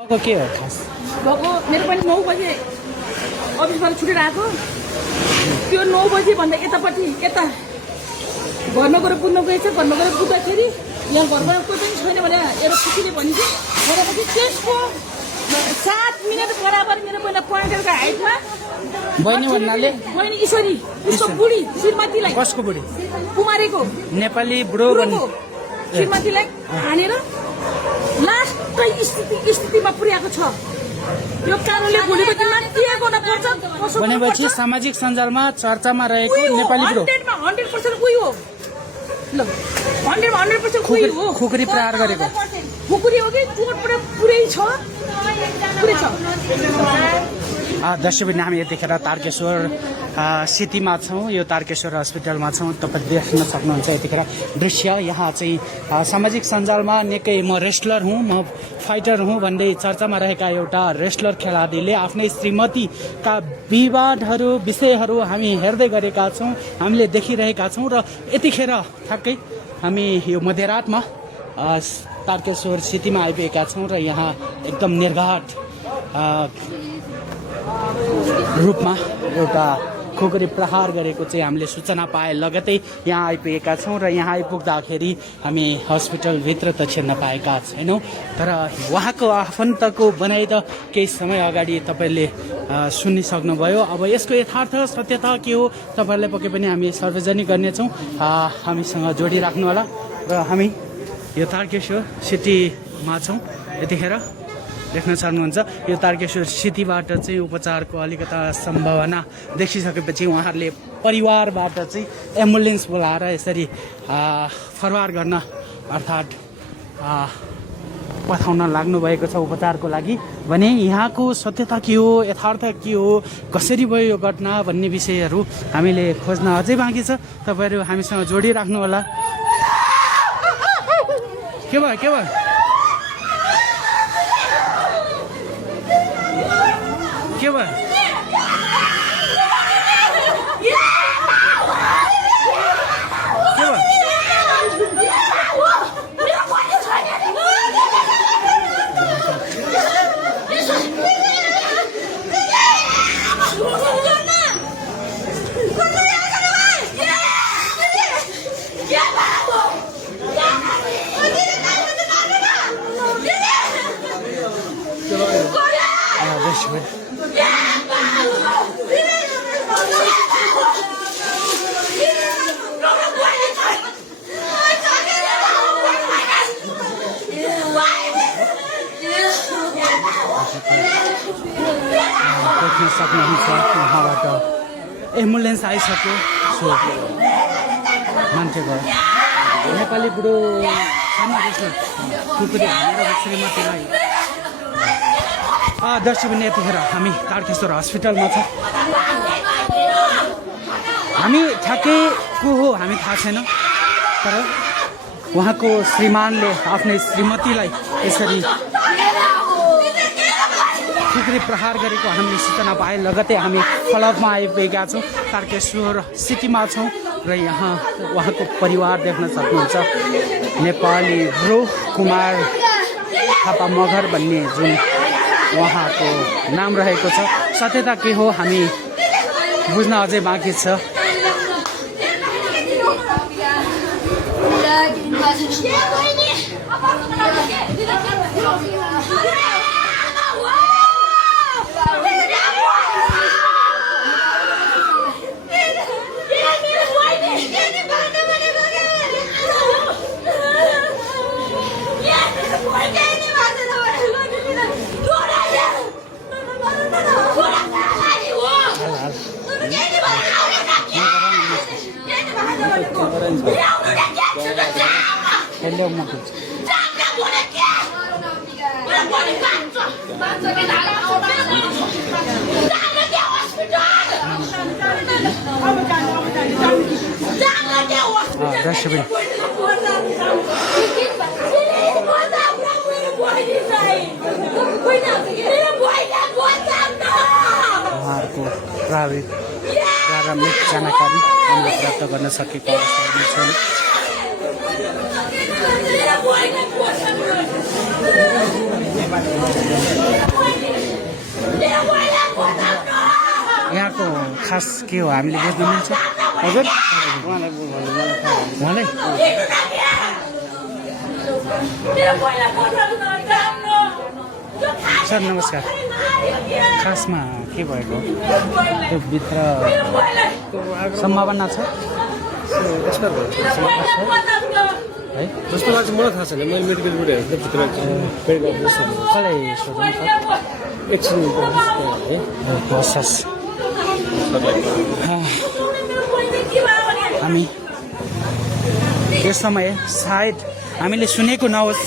के हो खास भएको मेरो पनि 9 बजे अफिसबाट छुटेर आएको त्यो 9 बजे भन्दा यतापट्टि यता घरमा गएर कुद्न गएछ घरमा गएर कुद्दाखेरि यहाँ घरमा कोही पनि छैन भने एउटा खुसीले भनिन्छ भनेपछि त्यसको 7 मिनट बराबर मेरो पहिला पोइन्टरको हाइटमा बहिनी भन्नाले बहिनी ईश्वरी उसको बुढी श्रीमतीलाई कसको बुढी कुमारीको नेपाली बुढो बुढोको श्रीमतीलाई हानेर लास्टै स्थितिमा पुर्याएको छ यो कारणले भोलिको दिनमा के गर्न पर्छ भनेपछि सामाजिक सञ्जालमा चर्चामा रहेको नेपाली बुढो 100% उही हो ल 100% उही हो खुकुरी प्रहार गरेको खुकुरी हो कि चोटबाट पुरै छ पुरै छ दर्शकबिन हामी यतिखेर तारकेश्वर सिटीमा छौँ यो तारकेश्वर हस्पिटलमा छौँ तपाईँ देख्न सक्नुहुन्छ यतिखेर दृश्य यहाँ चाहिँ सामाजिक सञ्जालमा निकै म रेस्लर हुँ म फाइटर हुँ भन्दै चर्चामा रहेका एउटा रेस्लर खेलाडीले आफ्नै श्रीमतीका विवादहरू विषयहरू हामी हेर्दै गरेका छौँ हामीले देखिरहेका छौँ र यतिखेर ठ्याक्कै हामी यो मध्यरातमा तारकेश्वर सिटीमा आइपुगेका छौँ र यहाँ एकदम निर्घाट रूपमा एउटा खुकुरी प्रहार गरेको चाहिँ हामीले सूचना पाए लगतै यहाँ आइपुगेका छौँ र यहाँ आइपुग्दाखेरि हामी हस्पिटलभित्र त छिर्न पाएका छैनौँ तर उहाँको आफन्तको बनाइ त केही समय अगाडि तपाईँले सुनिसक्नुभयो अब यसको यथार्थ सत्यता के हो तपाईँहरूलाई पक्कै पनि हामी सार्वजनिक गर्नेछौँ हामीसँग जोडिराख्नु होला र हामी यो तारकेश्वर सिटीमा छौँ यतिखेर देख्न सक्नुहुन्छ यो तारकेश्वर सिटीबाट चाहिँ उपचारको अलिकता सम्भावना देखिसकेपछि उहाँहरूले परिवारबाट चाहिँ एम्बुलेन्स बोलाएर यसरी फरवार गर्न अर्थात् पठाउन लाग्नुभएको छ उपचारको लागि भने यहाँको सत्यता के हो यथार्थ के हो कसरी भयो यो घटना भन्ने विषयहरू हामीले खोज्न अझै बाँकी छ तपाईँहरू हामीसँग जोडिराख्नु होला के भयो के भयो के भयो देख्न सक्नुहुन्छ उहाँबाट एम्बुलेन्स आइसक्यो सो मान्छेको नेपाली बुढो कुकुरी हानेर श्रीमतीलाई दर्शकबिन यतिखेर हामी तारकेश्वर हस्पिटलमा छौँ हामी ठ्याक्कै को हो हामी थाहा छैन तर उहाँको श्रीमानले आफ्नै श्रीमतीलाई यसरी खुकुरी प्रहार गरेको हामीले सूचना पाए लगतै हामी फलकमा आइपुगेका छौँ तारकेश्वर सिटीमा छौँ र यहाँ उहाँको परिवार देख्न सक्नुहुन्छ नेपाली ब्रो कुमार थापा मगर भन्ने जुन उहाँको नाम रहेको छ सत्यता के हो हामी बुझ्न अझै बाँकी छ हेलो मको दर्शकबिन उहाँहरूको प्रारम्भिक जानकारी हामीले प्राप्त गर्न सकेको अवस्था छैन। खास के हो हामीले बुझ्न मिल्छ हजुर उहाँलाई सर नमस्कार खासमा के भएको त्यो भित्र सम्भावना छ है जस्तो लाग्छ मलाई थाहा छैन मैले मेडिकलबाट हेर्दा भित्र कसलाई सोध्नु सर एकछिन है हस् हामी यस समय सायद हामीले सुनेको नहोस्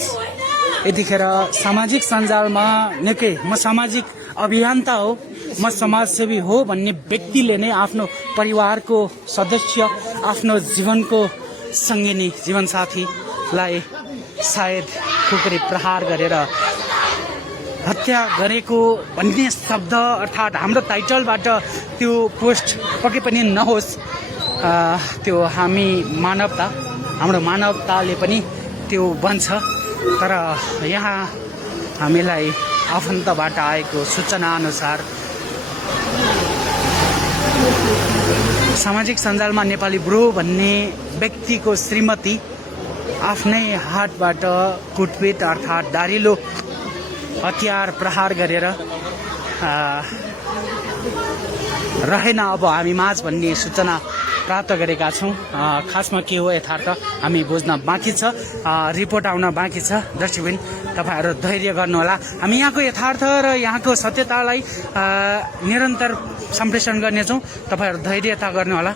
यतिखेर सामाजिक सञ्जालमा निकै म सामाजिक अभियन्ता हो म समाजसेवी हो भन्ने व्यक्तिले नै आफ्नो परिवारको सदस्य आफ्नो जीवनको सङ्गिनी जीवनसाथीलाई सायद खुकुरी प्रहार गरेर हत्या गरेको भन्ने शब्द अर्थात् हाम्रो टाइटलबाट त्यो पोस्ट पक्कै पनि नहोस् त्यो हाम्रो मानवताले पनि त्यो बन्छ तर यहाँ हामीलाई आफन्तबाट आएको सूचना अनुसार सामाजिक सञ्जालमा नेपाली ब्रो भन्ने व्यक्तिको श्रीमती आफ्नै हातबाट कुटपिट अर्थात् धारिलो हतियार प्रहार गरेर रहेन अब हामी माझ भन्ने सूचना प्राप्त गरेका छौँ खासमा के हो यथार्थ हामी बुझ्न बाँकी छ रिपोर्ट आउन बाँकी छ दर्शकबिन तपाईँहरू धैर्य गर्नुहोला हामी यहाँको यथार्थ र यहाँको सत्यतालाई निरन्तर सम्प्रेषण गर्नेछौँ तपाईँहरू धैर्यता गर्नुहोला